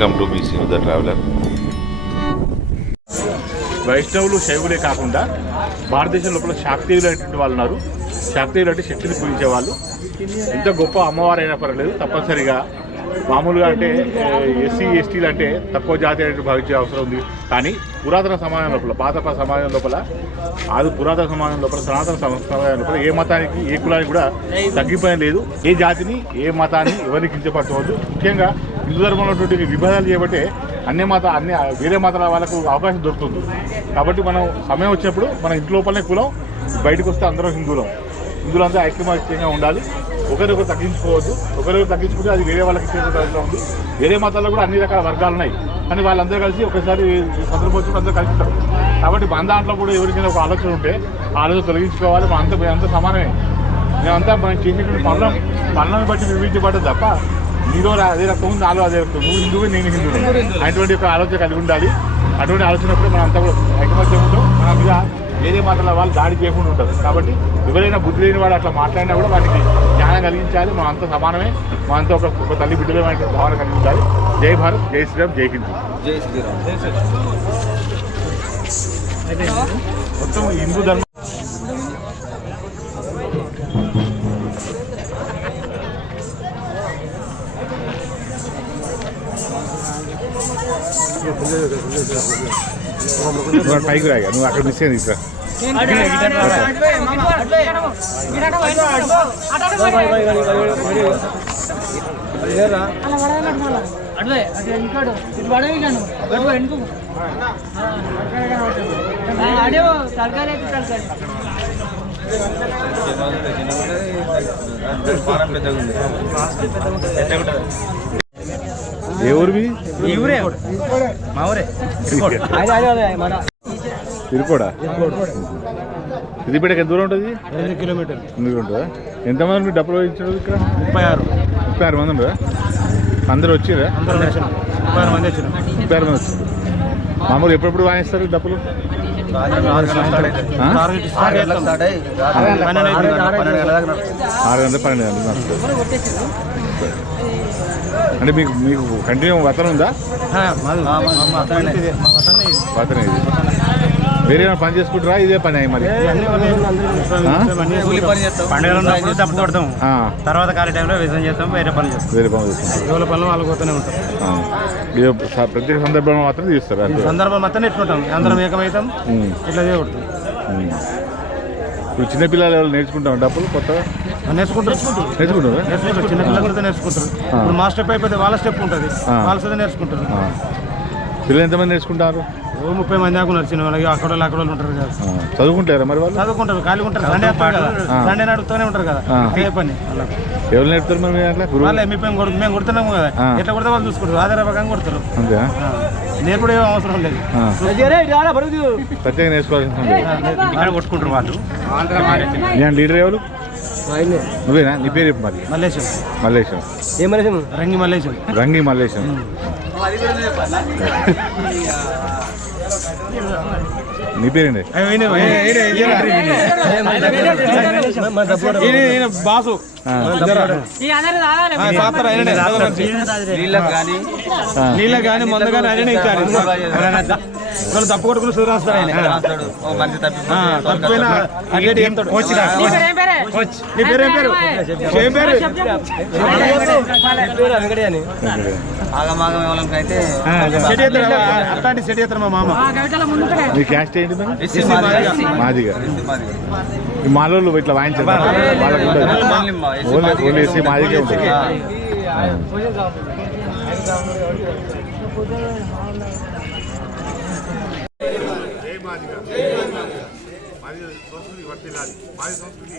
Welcome to BC the traveller. వైష్ణవులు శైవులే కాకుండా భారతదేశం లోపల శాక్తీయులు అనేటువంటి వాళ్ళు ఉన్నారు. శాక్తీయులు అంటే శక్తిని పూజించే వాళ్ళు. ఎంత గొప్ప అమ్మవారు అయినా పర్వాలేదు, తప్పనిసరిగా మామూలుగా అంటే ఎస్సీ ఎస్టీలు అంటే తక్కువ జాతి అనేటువంటి భావించే అవసరం ఉంది. కానీ పురాతన సమాజం లోపల, పాత సమాజం లోపల, పురాతన సమాజం లోపల, సనాతన సమాజం లోపల ఏ మతానికి ఏ కులానికి కూడా తగ్గిపోయిన లేదు. ఏ జాతిని ఏ మతాన్ని ఎవరిని కించపరచవద్దు. ముఖ్యంగా హిందూ ధర్మంలో ఉన్నటువంటి విభేదాలు చేయబట్టే అన్ని వేరే మతాల వాళ్ళకు అవకాశం దొరుకుతుంది. కాబట్టి మనం సమయం వచ్చినప్పుడు మన ఇంటి లోపలనే కులం, బయటకు వస్తే అందరం హిందువులంతా ఐక్యమత్యంగా ఉండాలి. ఒకరికొకరు తగ్గించుకోవద్దు. ఒకరికొకరు తగ్గించుకుంటే అది వేరే వాళ్ళకి ఇచ్చేటట్టు ఉంది. వేరే మతాల్లో కూడా అన్ని రకాల వర్గాలు ఉన్నాయి, కానీ వాళ్ళందరూ కలిసి ఒకసారి సందర్భం వచ్చినప్పుడు అందరూ కలిసి ఉంటారు. కాబట్టి మన దాంట్లో కూడా ఎవరికైనా ఒక ఆలోచన ఉంటే ఆ ఆలోచన తొలగించుకోవాలి. మనంతా సమానమే. మేమంతా మనం చేసినటువంటి పనులను బట్టి విభజించబడ్డది తప్ప నీలో అదే రకం ఉంది, నాలో అదే రకం, నువ్వు హిందువు నేను హిందువు, అటువంటి ఒక ఆలోచన కలిగి ఉండాలి. అటువంటి ఆలోచనప్పుడు మనం అంతా కూడా ఐకమత్యం ఉంటాం. మన మీద వేరే మాటల వాళ్ళు దాడి చేయకుండా ఉంటారు. కాబట్టి ఎవరైనా బుద్ధి లేని వాడు అట్లా మాట్లాడినా కూడా వాటికి జ్ఞానం కలిగించాలి. మనం అంతా సమానమే, మనంతా ఒక తల్లి బిడ్డలే భావన కలిగి ఉండాలి. జై భారత్, జై శ్రీరామ్, జై హిందూ. జై శ్రీరామ్. మొత్తం హిందూ ధర్మం పైకి రాగా నువ్వు అక్కడ మిస్ అయింది. ఇక్కడ ఏ ఊరివి? మా ఊరే తిరుకోడా. సిద్దిపేటకి ఎంత దూరం ఉంటుంది? 8 కిలోమీటర్లు ఉంటుందా? ఎంతమంది మీరు డబ్బులు ఇచ్చారు ఇక్కడ? 36 మంది ఉండదా? అందరూ వచ్చిరా? 36 మంది వచ్చారు. 36 మంది వచ్చారు. మామూలు ఎప్పుడెప్పుడు వాయిస్తారు డబ్బులు? 6 గంటల 12 గంటలు. అంటే మీకు కంటిన్యూ వతన ఉందా? వతన ఇది. వేరే పని చేసుకుంటారా? ఇదే పని అయ్యి మరి పండుగ తర్వాత ఖాళీ టైంలో వ్యవసాయం చేస్తాం, వేరే పనులు చేస్తాం. వేరే పనులు చేస్తాం. ఎవరి పనులు వాళ్ళు పోతూనే ఉంటాం. ప్రత్యేక సందర్భంలో మాత్రం తీస్తారు. సందర్భం మొత్తం ఎట్లుంటాం, అందరం ఏకమవుతాం, ఇట్లా చేయకూడదు. ఇప్పుడు చిన్నపిల్లలు ఎవరు నేర్చుకుంటాం డబ్బులు కొత్తగా నేర్చుకుంటారు. చిన్నపిల్లలతో నేర్చుకుంటారు. ఇప్పుడు మా స్టెప్ అయిపోతే వాళ్ళ స్టెప్ ఉంటుంది, వాళ్ళ సదా నేర్చుకుంటారు. పిల్లలు ఎంతమంది నేర్చుకుంటారు? 30 మంది దాకా ఉన్నారు. చిన్న వాళ్ళకి అక్కడ ఉంటారు కదా. చదువుకుంటారా మరి? వాళ్ళు చదువుకుంటారు, ఖాళీ ఉంటారు. సండే సండే నడుస్తూనే ఉంటారు కదా. అదే పని. ఎవరు నేర్పుతారు మరి? వాళ్ళే మేము కొడుతున్నాము కదా, ఎట్లా కొడితే వాళ్ళు చూసుకుంటారు. అదే రకంగా కొడతారు. అంతే. నేర్పుడు ఏం అవసరం లేదు. ప్రత్యేక నేర్చుకోవాల్సింది కొట్టుకుంటారు వాళ్ళు. లీడర్ ఎవరు? నువ్వేనా? నీ పేరు చెప్పు మరి. మల్లేశం. మల్లేశం. ఏ మల్లేశం? రంగి మల్లేశం. రంగి మల్లేశం. నీ పేరేంటి? బాసు. నీళ్ళకి కానీ మందు కానీ ఆయన ఇచ్చారు. వాళ్ళు తప్పు కొట్టుకుని సురాస్తాడు ఆయన. తప్పిపోయినా అడ్డేటి ఏం తోడు. నీ పేరేం పేరు? ఏం పేరు? అట్లాంటి సెట్ చేస్తారు మా మామ. మీ క్యాస్ట్ ఏంటి మరి? మాదిగా. ఈ మాలోళ్ళు ఇట్లా వాయించారు వాళ్ళకి ఉండదు. ఓన్లీ ఎస్సీ మాదిగే ఉంటుంది. సంస్కృతి వర్తిల్లాలి. మాది సంస్కృతి.